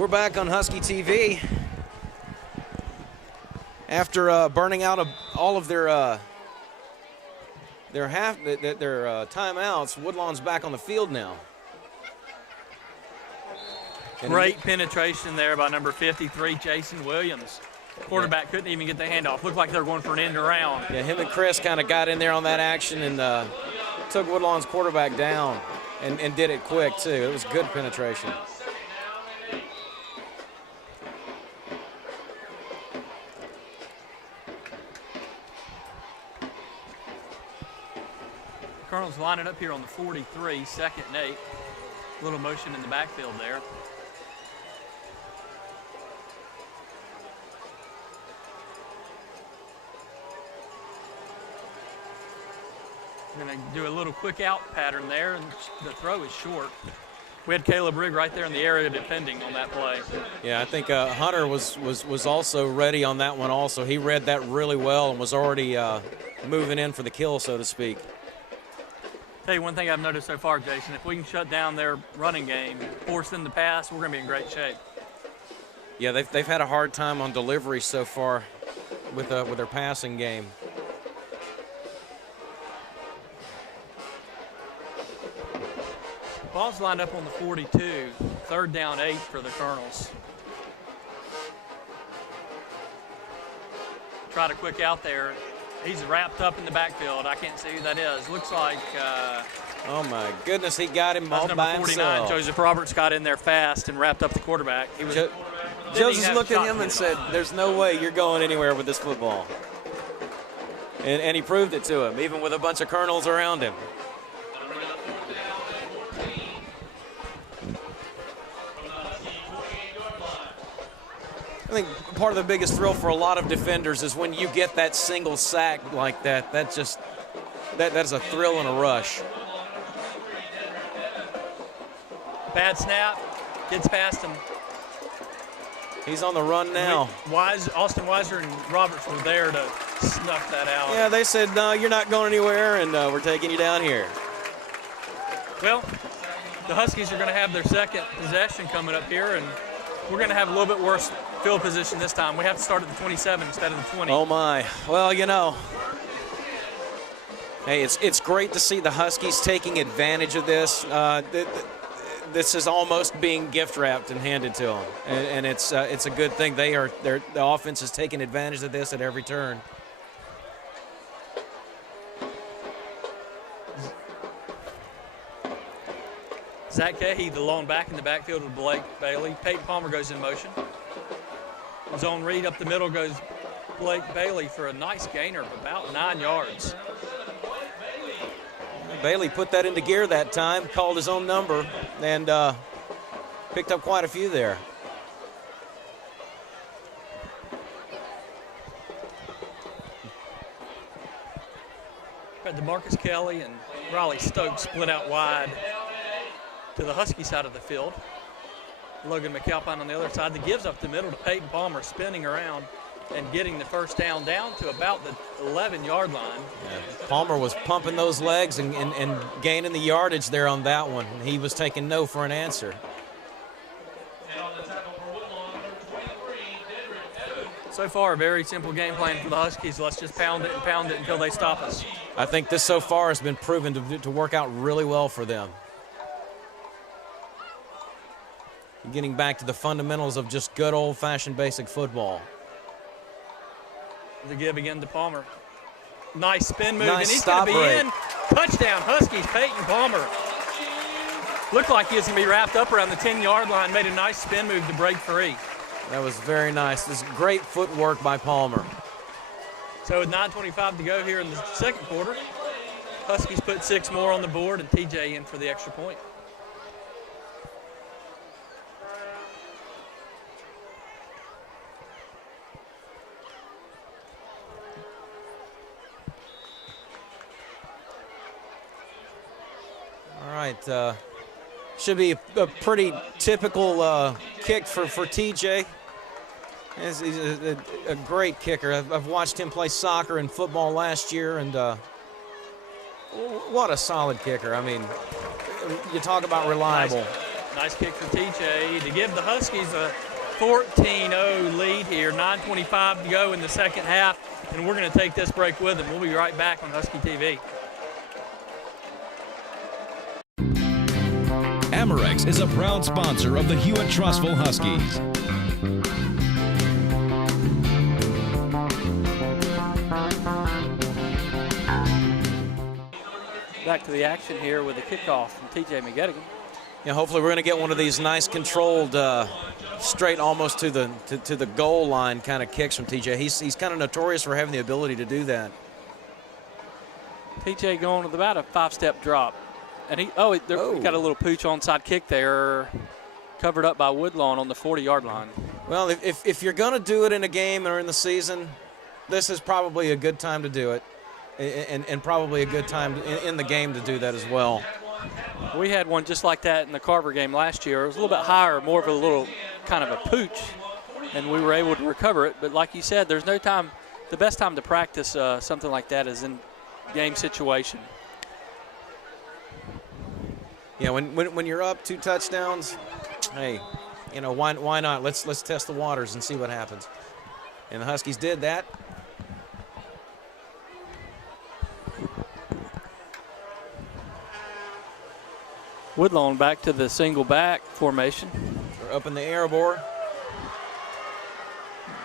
We're back on Husky TV. After burning out all of their timeouts, Woodlawn's back on the field now. Great penetration there by number 53, Jason Williams. Quarterback couldn't even get the handoff. Looked like they were going for an end around. Yeah, him and Chris kind of got in there on that action and took Woodlawn's quarterback down and did it quick, too. It was good penetration. Colonel's lining up here on the 43, 2nd and 8. Little motion in the backfield there. We're going to do a little quick out pattern there, and the throw is short. We had Caleb Rigg right there in the area defending on that play. Yeah, I think Hunter was also ready on that one also. He read that really well and was already moving in for the kill, so to speak. Tell you one thing I've noticed so far, Jason, if we can shut down their running game, force them to pass, we're going to be in great shape. Yeah, they've had a hard time on delivery so far with their passing game. Ball's lined up on the 42, 3rd down 8 for the Colonels. Try to quick out there. He's wrapped up in the backfield. I can't see who that is. Looks like oh my goodness, he got him all by number 49. himself. Joseph Roberts got in there fast and wrapped up the quarterback. Joseph looked at him and said, "There's no way you're going anywhere with this football." And he proved it to him, even with a bunch of Colonels around him. I think part of the biggest thrill for a lot of defenders is when you get that single sack like that. That is a thrill and a rush. Bad snap, gets past him. He's on the run now. Austin Weiser and Roberts were there to snuff that out. Yeah, they said, "No, you're not going anywhere, and we're taking you down here." Well, the Huskies are going to have their second possession coming up here, and we're going to have a little bit worse field position this time. We have to start at the 27 instead of the 20. Oh, my. Well, hey, it's great to see the Huskies taking advantage of this. This is almost being gift-wrapped and handed to them, and it's a good thing. The offense is taking advantage of this at every turn. Zach Cahey, the lone back in the backfield with Blake Bailey. Peyton Palmer goes in motion. Zone read up the middle goes Blake Bailey for a nice gainer of about 9 yards. Bailey put that into gear that time, called his own number, and picked up quite a few there. Got DeMarcus Kelly and Riley Stokes split out wide to the Husky side of the field. Logan McAlpine on the other side that gives up the middle to Peyton Palmer, spinning around and getting the first down to about the 11-yard line. Yeah, Palmer was pumping those legs and gaining the yardage there on that one. He was taking no for an answer. So far, a very simple game plan for the Huskies. Let's just pound it until they stop us. I think this so far has been proven to work out really well for them. Getting back to the fundamentals of just good old-fashioned basic football. The give again to Palmer. Nice spin move, nice, and he's going to be break. in. Touchdown, Huskies, Peyton Palmer. Looked like he was going to be wrapped up around the 10-yard line, made a nice spin move to break free. That was very nice. This is great footwork by Palmer. So with 9:25 to go here in the second quarter, Huskies put 6 more on the board and TJ in for the extra point. All right, should be a pretty typical kick for TJ. He's a great kicker. I've watched him play soccer and football last year, and what a solid kicker. I mean, you talk about reliable. Nice kick for TJ to give the Huskies a 14-0 lead here. 9:25 to go in the second half, and we're going to take this break with them. We'll be right back on Husky TV. Amerex is a proud sponsor of the Hewitt-Trussville Huskies. Back to the action here with a kickoff from TJ McGettigan. Yeah, hopefully we're going to get one of these nice controlled, straight almost to the goal line kind of kicks from TJ. He's kind of notorious for having the ability to do that. TJ going with about a 5-step drop. And he got a little pooch onside kick there, covered up by Woodlawn on the 40-yard line. Well, if you're going to do it in a game or in the season, this is probably a good time to do it, and probably a good time in the game to do that as well. We had one just like that in the Carver game last year. It was a little bit higher, more of a little kind of a pooch, and we were able to recover it. But like you said, there's no time. The best time to practice something like that is in game situation. Yeah, when you're up 2 touchdowns, hey, you know, why not? Let's test the waters and see what happens. And the Huskies did that. Woodlawn back to the single back formation. They're up in the air, board.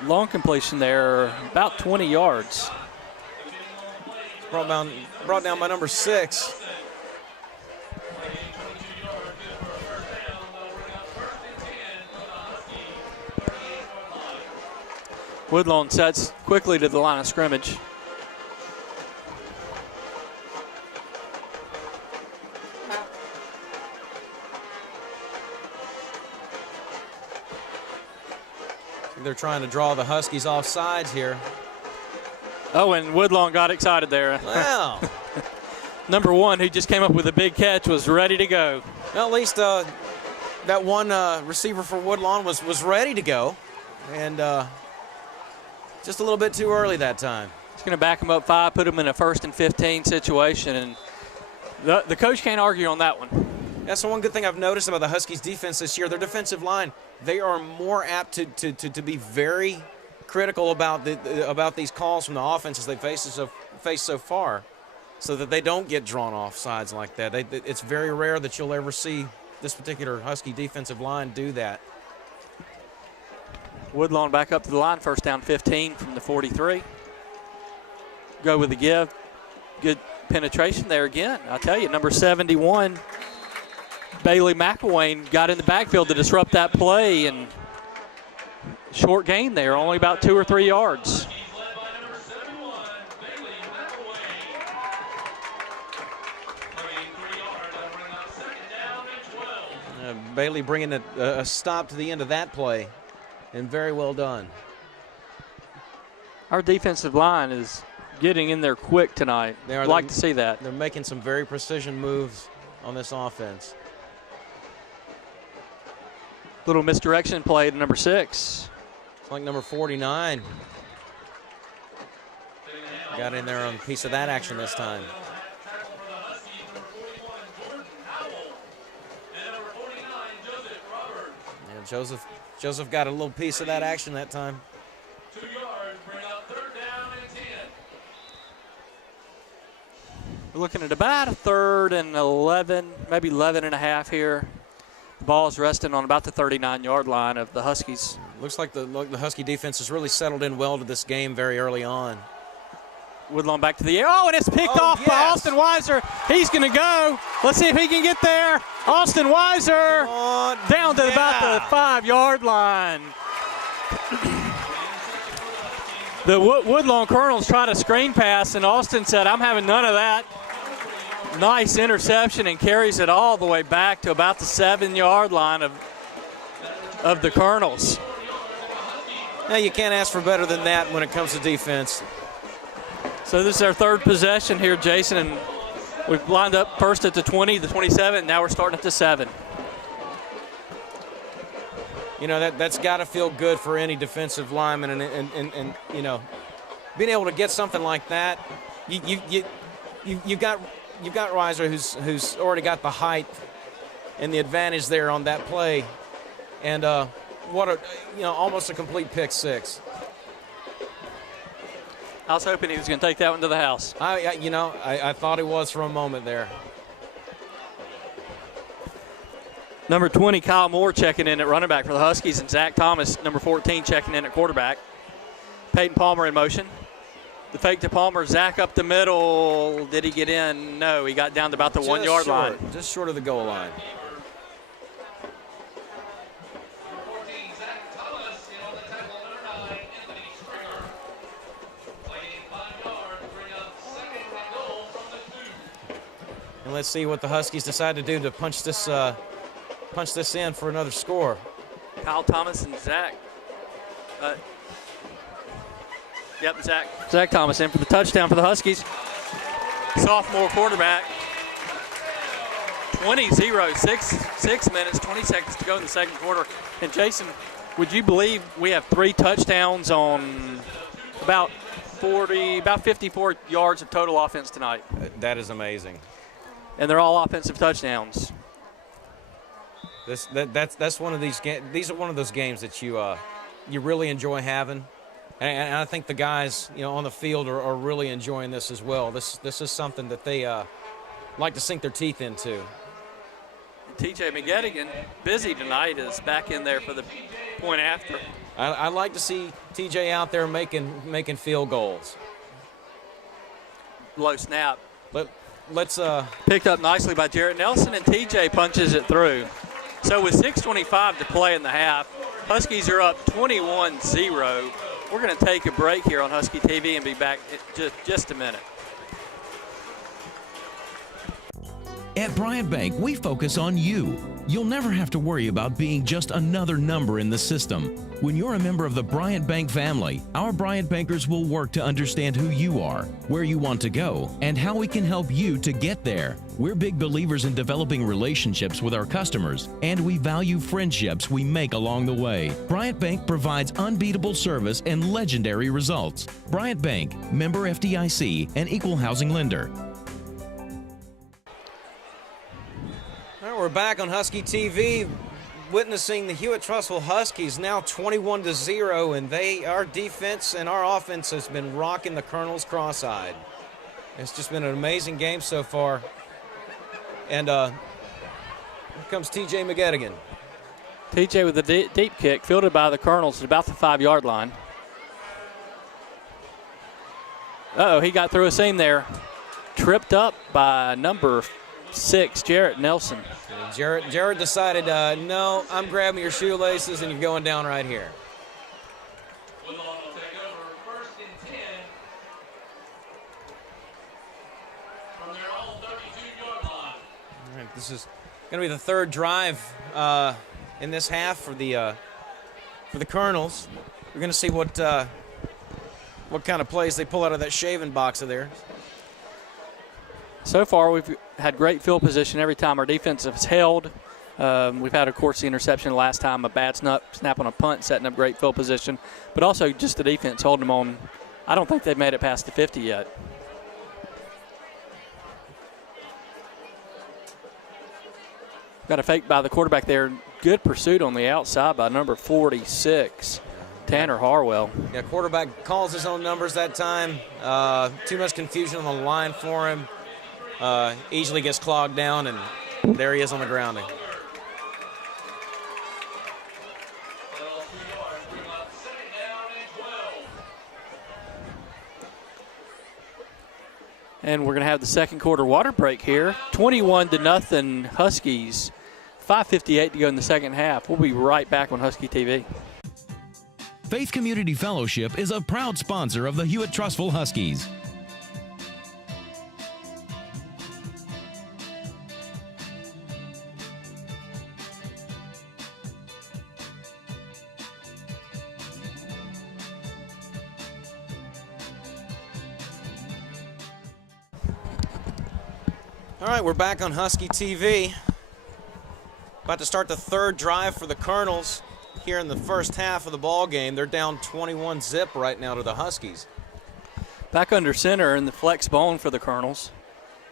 Long completion there, about 20 yards. Brought down by number 6. Woodlawn sets quickly to the line of scrimmage. They're trying to draw the Huskies off sides here. Oh, and Woodlawn got excited there. Wow. Number 1, who just came up with a big catch, was ready to go. Well, at least that one receiver for Woodlawn was ready to go. And just a little bit too early that time. He's going to back him up 5, put him in a 1st and 15 situation. And the coach can't argue on that one. That's the one good thing I've noticed about the Huskies' defense this year. Their defensive line, they are more apt to be very critical about these calls from the offenses they faced so far, so that they don't get drawn off sides like that. It's very rare that you'll ever see this particular Husky defensive line do that. Woodlawn back up to the line, 1st down 15 from the 43. Go with the give. Good penetration there again. I'll tell you, number 71, Bailey McElwain, got in the backfield to disrupt that play, and short gain there, only about 2 or 3 yards. Bailey bringing a stop to the end of that play, and very well done. Our defensive line is getting in there quick tonight. I'd like to see that. They're making some very precision moves on this offense. Little misdirection play to number 6. It's like number 49. Got in there on a piece of that action this time. And Joseph got a little piece of that action that time. 2 yards, bring up 3rd down and 10. We're looking at about a 3rd and 11, maybe 11 and a half here. The ball's resting on about the 39-yard line of the Huskies. Looks like the Husky defense has really settled in well to this game very early on. Woodlawn back to the air. Oh, and it's picked off by Austin Weiser. He's going to go. Let's see if he can get there. Austin Weiser down to about the 5-yard line. The Woodlawn Colonels tried a screen pass, and Austin said, I'm having none of that. Nice interception, and carries it all the way back to about the 7-yard line of the Colonels. Now, you can't ask for better than that when it comes to defense. So this is our 3rd possession here, Jason, and we've lined up first at the 20, the 27, now we're starting at the 7. You know, that's got to feel good for any defensive lineman, and you know, being able to get something like that. You've got Reiser who's already got the height and the advantage there on that play. And what a, almost a complete pick six. I was hoping he was going to take that one to the house. I thought he was for a moment there. Number 20, Kyle Moore, checking in at running back for the Huskies, and Zach Thomas, number 14, checking in at quarterback. Peyton Palmer in motion. The fake to Palmer, Zach up the middle. Did he get in? No, he got down to about the 1 yard line. Just short of the goal line. And let's see what the Huskies decide to do to punch this in for another score. Kyle Thomas and Zach. Zach Thomas in for the touchdown for the Huskies. Sophomore quarterback. 20-0, 6 minutes, 20 seconds to go in the second quarter. And Jason, would you believe we have 3 touchdowns on about 54 yards of total offense tonight? That is amazing. And they're all offensive touchdowns. That's one of these games. These are one of those games that you really enjoy having, and I think the guys on the field are really enjoying this as well. This is something that they like to sink their teeth into. TJ McGettigan, busy tonight, is back in there for the point after. I like to see TJ out there making field goals. Low snap. Let's picked up nicely by Jarrett Nelson, and TJ punches it through. So with 6:25 to play in the half, Huskies are up 21-0. We're going to take a break here on Husky TV and be back in just a minute. At Bryant Bank, we focus on you. You'll never have to worry about being just another number in the system. When you're a member of the Bryant Bank family, our Bryant Bankers will work to understand who you are, where you want to go, and how we can help you to get there. We're big believers in developing relationships with our customers, and we value friendships we make along the way. Bryant Bank provides unbeatable service and legendary results. Bryant Bank, member FDIC, and equal housing lender. We're back on Husky TV, witnessing the Hewitt-Trussville Huskies now 21-0, and our defense and our offense has been rocking the Colonels cross-eyed. It's just been an amazing game so far. And here comes TJ McGettigan. TJ with a deep kick, fielded by the Colonels at about the 5 yard line. He got through a seam there. Tripped up by number 6, Jarrett Nelson. Jarrett decided, no, I'm grabbing your shoelaces and you're going down right here. Woodlawn will take over 1st and 10 from their own 32-yard line. All right, this is going to be the third drive in this half for the Colonels. We're going to see what kind of plays they pull out of that shaving box of theirs. So far, we've had great field position every time our defense has held. We've had, of course, the interception last time, a bad snap on a punt, setting up great field position. But also just the defense holding them on. I don't think they've made it past the 50 yet. Got a fake by the quarterback there. Good pursuit on the outside by number 46, Tanner Harwell. Yeah, quarterback calls his own numbers that time. Too much confusion on the line for him. Easily gets clogged down, and there he is on the grounding. And we're going to have the second quarter water break here. 21-0 Huskies. 5:58 to go in the second half. We'll be right back on Husky TV. Faith Community Fellowship is a proud sponsor of the Hewitt-Trussville Huskies. All right, we're back on Husky TV. About to start the third drive for the Colonels here in the first half of the ball game. They're down 21-0 right now to the Huskies. Back under center in the flex bone for the Colonels.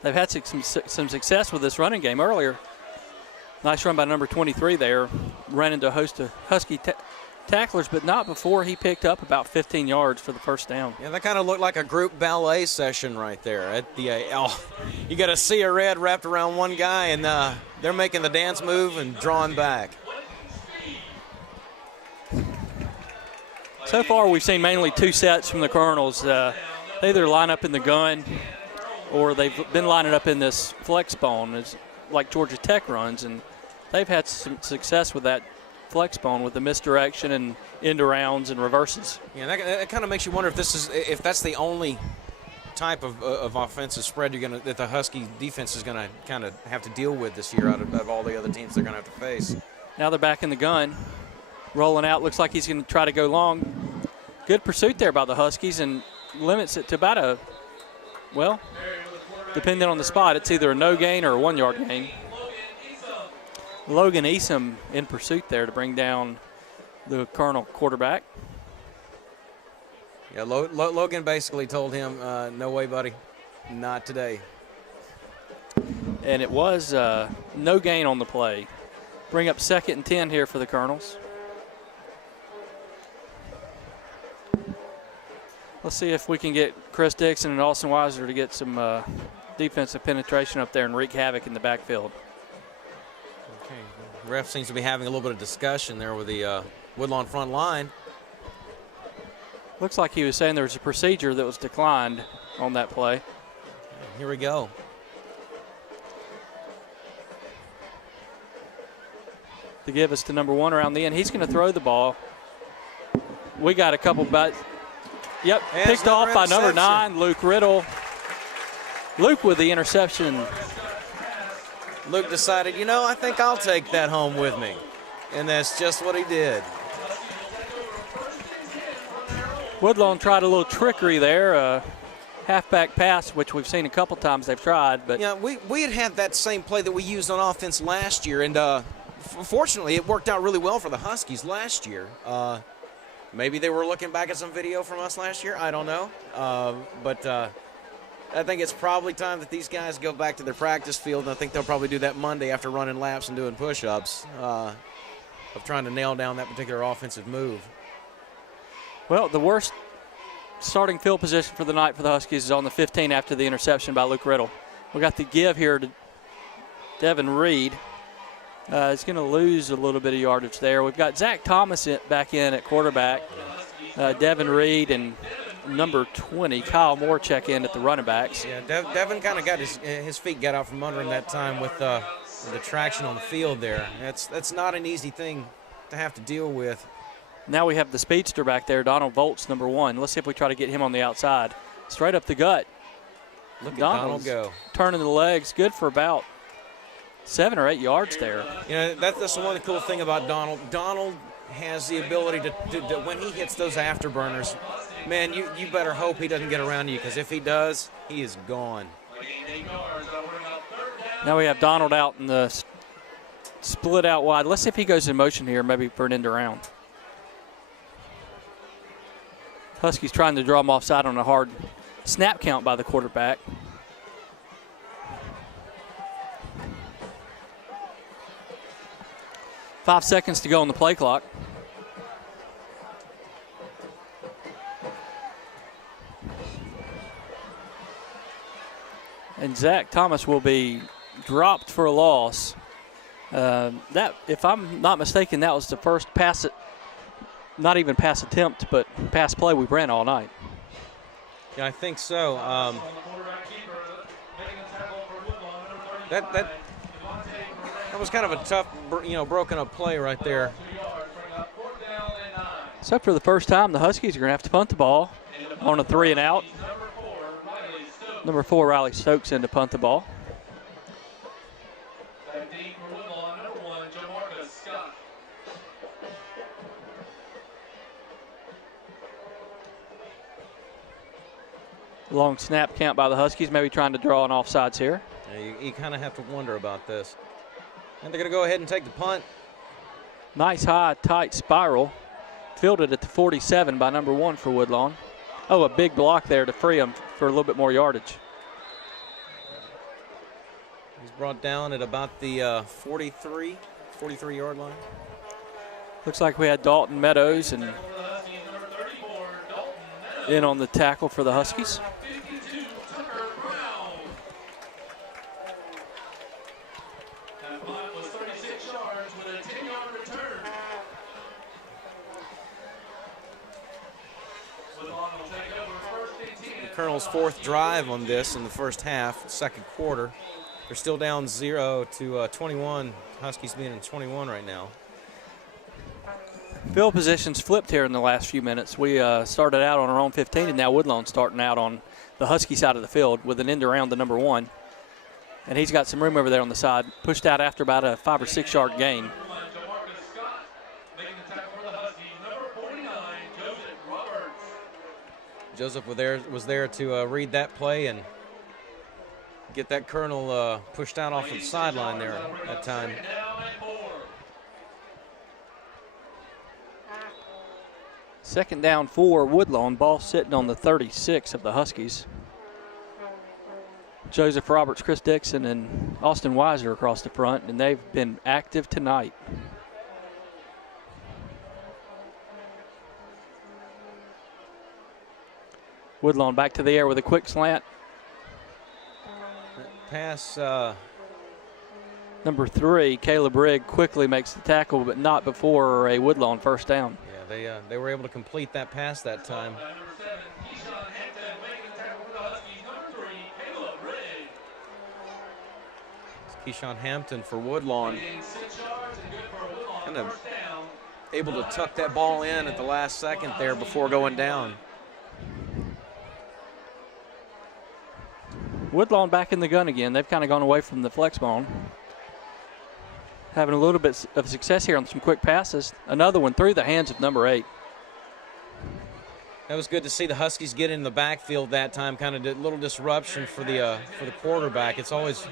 They've had some success with this running game earlier. Nice run by number 23 there. Ran into a host of Husky tacklers, but not before he picked up about 15 yards for the first down. Yeah, that kind of looked like a group ballet session right there. At the you got a sea of red wrapped around one guy, and they're making the dance move and drawing back. So far, we've seen mainly 2 sets from the Colonels. They either line up in the gun or they've been lining up in this flex bone, like Georgia Tech runs, and they've had some success with that flex bone with the misdirection and end arounds and reverses. Yeah, that kind of makes you wonder if that's the only type of offensive spread that the Husky defense is gonna kind of have to deal with this year out of all the other teams they're gonna have to face. Now they're back in the gun, rolling out. Looks like he's going to try to go long. Good pursuit there by the Huskies, and limits it to about well, depending on the spot, it's either a no gain or a 1 yard gain. Logan Easom in pursuit there to bring down the Colonel quarterback. Yeah, Logan basically told him, no way, buddy, not today. And it was no gain on the play. Bring up 2nd and 10 here for the Colonels. Let's see if we can get Chris Dixon and Austin Weiser to get some defensive penetration up there and wreak havoc in the backfield. Okay. Ref seems to be having a little bit of discussion there with the Woodlawn front line. Looks like he was saying there was a procedure that was declined on that play. Here we go. To give us to number 1 around the end. He's going to throw the ball. We got a couple bats. Yep, and picked off by number 9, Luke Riddle. Luke with the interception. Luke decided, I think I'll take that home with me. And that's just what he did. Woodlawn tried a little trickery there, halfback pass, which we've seen a couple times they've tried. But yeah, we had that same play that we used on offense last year, and fortunately it worked out really well for the Huskies last year. Maybe they were looking back at some video from us last year. I don't know. But I think it's probably time that these guys go back to their practice field, and I think they'll probably do that Monday after running laps and doing push-ups of trying to nail down that particular offensive move. Well, the worst starting field position for the night for the Huskies is on the 15 after the interception by Luke Riddle. We got the give here to Devin Reed. He's going to lose a little bit of yardage there. We've got Zach Thomas back in at quarterback. Devin Reed and number 20, Kyle Moore, check in at the running backs. Yeah, Devin kind of got his feet got out from under him that time with the traction on the field there. That's not an easy thing to have to deal with. Now we have the speedster back there, Donald Volts, number 1. Let's see if we try to get him on the outside. Straight up the gut. Look at Donald go. Turning the legs, good for about 7 or 8 yards there. That's the one cool thing about Donald. Donald has the ability to when he hits those afterburners, man, you better hope he doesn't get around you, because if he does, he is gone. Now we have Donald out in the split out wide. Let's see if he goes in motion here, maybe for an end around. Huskies trying to draw him offside on a hard snap count by the quarterback. Five seconds to go on the play clock. And Zach Thomas will be dropped for a loss. That, if I'm not mistaken, that was the first pass, not even pass attempt, but pass play we've ran all night. Yeah, I think so. That was kind of a tough, broken up play right there. So for the first time, the Huskies are going to have to punt the ball on a 3 and out. Number 4, Riley Stokes in to punt the ball. Long snap count by the Huskies, maybe trying to draw an offsides here. Yeah, you kind of have to wonder about this. And they're going to go ahead and take the punt. Nice high, tight spiral. Fielded at the 47 by number 1 for Woodlawn. Oh, a big block there to free him for a little bit more yardage. He's brought down at about the 43-yard line. Looks like we had Dalton Meadows and in on the tackle for the Huskies. Colonel's fourth drive on this in the first half, second quarter. They're still down 0 to 21. Huskies being in 21 right now. Field positions flipped here in the last few minutes. We started out on our own 15, and now Woodlawn starting out on the Husky side of the field with an end around the number 1. And he's got some room over there on the side. Pushed out after about a 5 or 6 yard gain. Joseph was there to read that play and get that Colonel pushed out off of the sideline there at that time. Second down for Woodlawn. Ball sitting on the 36 of the Huskies. Joseph Roberts, Chris Dixon, and Austin Weiser across the front, and they've been active tonight. Woodlawn back to the air with a quick slant. Pass. Number 3, Caleb Rigg, quickly makes the tackle, but not before a Woodlawn first down. Yeah, they were able to complete that pass that time. Keyshawn Hampton for Woodlawn. Kind of able to tuck that ball in at the last second there before going down. Woodlawn back in the gun again. They've kind of gone away from the flex bone. Having a little bit of success here on some quick passes. Another one through the hands of number 8. That was good to see the Huskies get in the backfield that time. Kind of a little disruption for the quarterback. It's always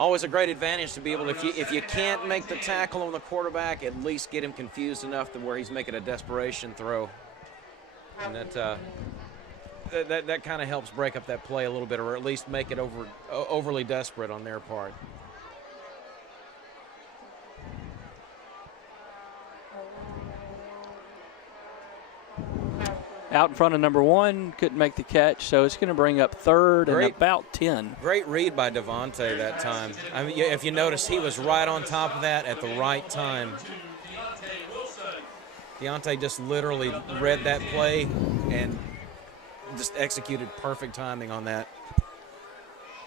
a great advantage to be able to, if you can't make the tackle on the quarterback, at least get him confused enough to where he's making a desperation throw. And that kind of helps break up that play a little bit, or at least make it overly desperate on their part. Out in front of number 1, couldn't make the catch, so it's going to bring up third and about 10. Great read by Devontae that time. I mean, if you notice, he was right on top of that at the right time. Deontay just literally read that play and just executed perfect timing on that.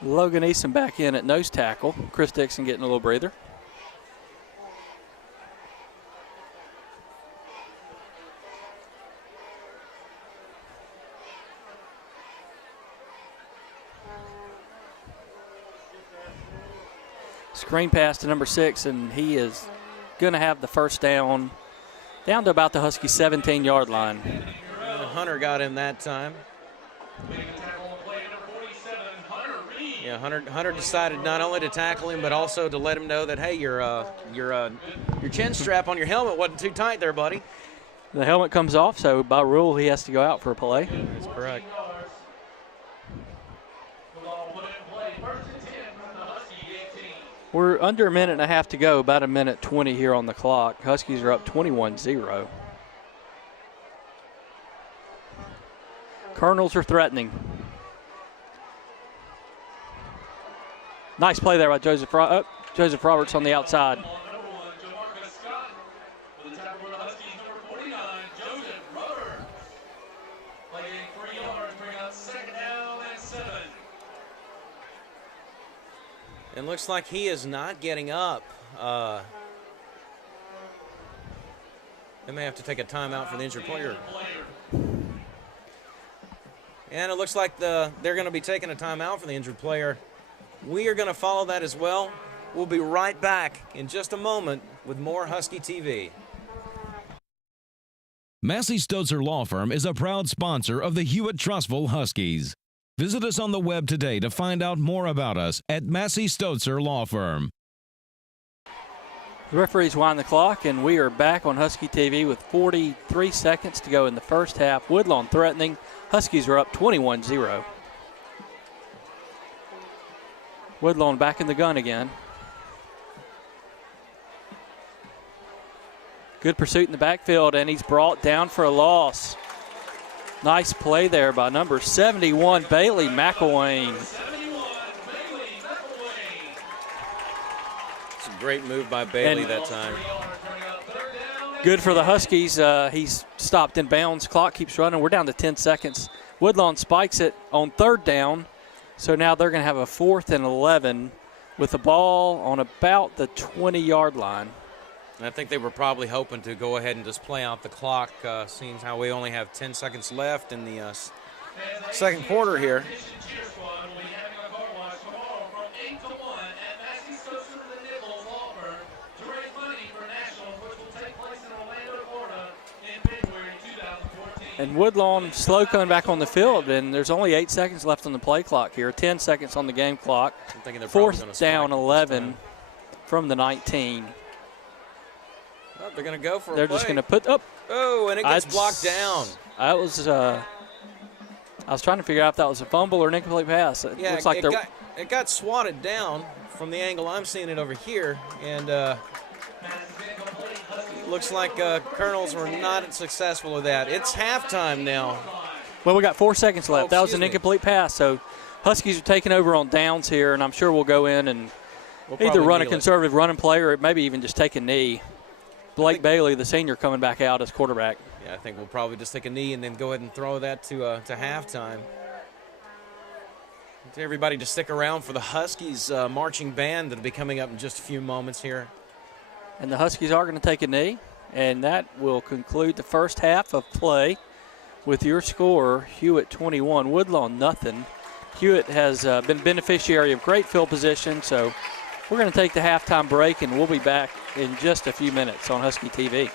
Logan Eason back in at nose tackle. Chris Dixon getting a little breather. Screen pass to number 6, and he is going to have the first down to about the Husky 17-yard line. Hunter got him that time. Yeah, Hunter decided not only to tackle him, but also to let him know that, hey, your chin strap on your helmet wasn't too tight there, buddy. The helmet comes off, so by rule he has to go out for a play. That's correct. We're under a minute and a half to go, about a minute 20 here on the clock. Huskies are up 21-0. Colonels are threatening. Nice play there by Joseph Roberts on the outside. And looks like he is not getting up. They may have to take a timeout for the injured player. And it looks like they're going to be taking a timeout for the injured player. We are going to follow that as well. We'll be right back in just a moment with more Husky TV. Massey Stotzer Law Firm is a proud sponsor of the Hewitt-Trussville Huskies. Visit us on the web today to find out more about us at Massey Stotzer Law Firm. The referees wind the clock, and we are back on Husky TV with 43 seconds to go in the first half. Woodlawn threatening. Huskies are up 21-0. Woodlawn back in the gun again. Good pursuit in the backfield, and he's brought down for a loss. Nice play there by number 71, Bailey McElwain. It's a great move by Bailey that time. Good for the Huskies. He's stopped in bounds. Clock keeps running. We're down to 10 seconds. Woodlawn spikes it on 3rd down. So now they're going to have a 4th and 11 with the ball on about the 20-yard line. And I think they were probably hoping to go ahead and just play out the clock, seeing how we only have 10 seconds left in the second quarter here. And Woodlawn slow coming back on the field, and there's only 8 seconds left on the play clock here, 10 seconds on the game clock. I'm thinking they're probably 4th down 11 from the 19. Oh, they're going to go for They're a play. just going to put up. Oh, and it gets blocked down. That was. I was trying to figure out if that was a fumble or an incomplete pass. It looks like it got swatted down from the angle I'm seeing it over here, and looks like Colonels were not successful with that. It's halftime now. Well, we got 4 seconds left. That was excuse an me. incomplete pass, so Huskies are taking over on downs here, and I'm sure we'll go in and We'll either probably run a kneel it. conservative running play or maybe even just take a knee. Blake Bailey, the senior, coming back out as quarterback. Yeah, I think we'll probably just take a knee and then go ahead and throw that to halftime. To everybody to stick around for the Huskies marching band that'll be coming up in just a few moments here. And the Huskies are going to take a knee, and that will conclude the first half of play with your score, Hewitt 21, Woodlawn nothing. Hewitt has been beneficiary of great field position, so we're going to take the halftime break, and we'll be back in just a few minutes on Husky TV.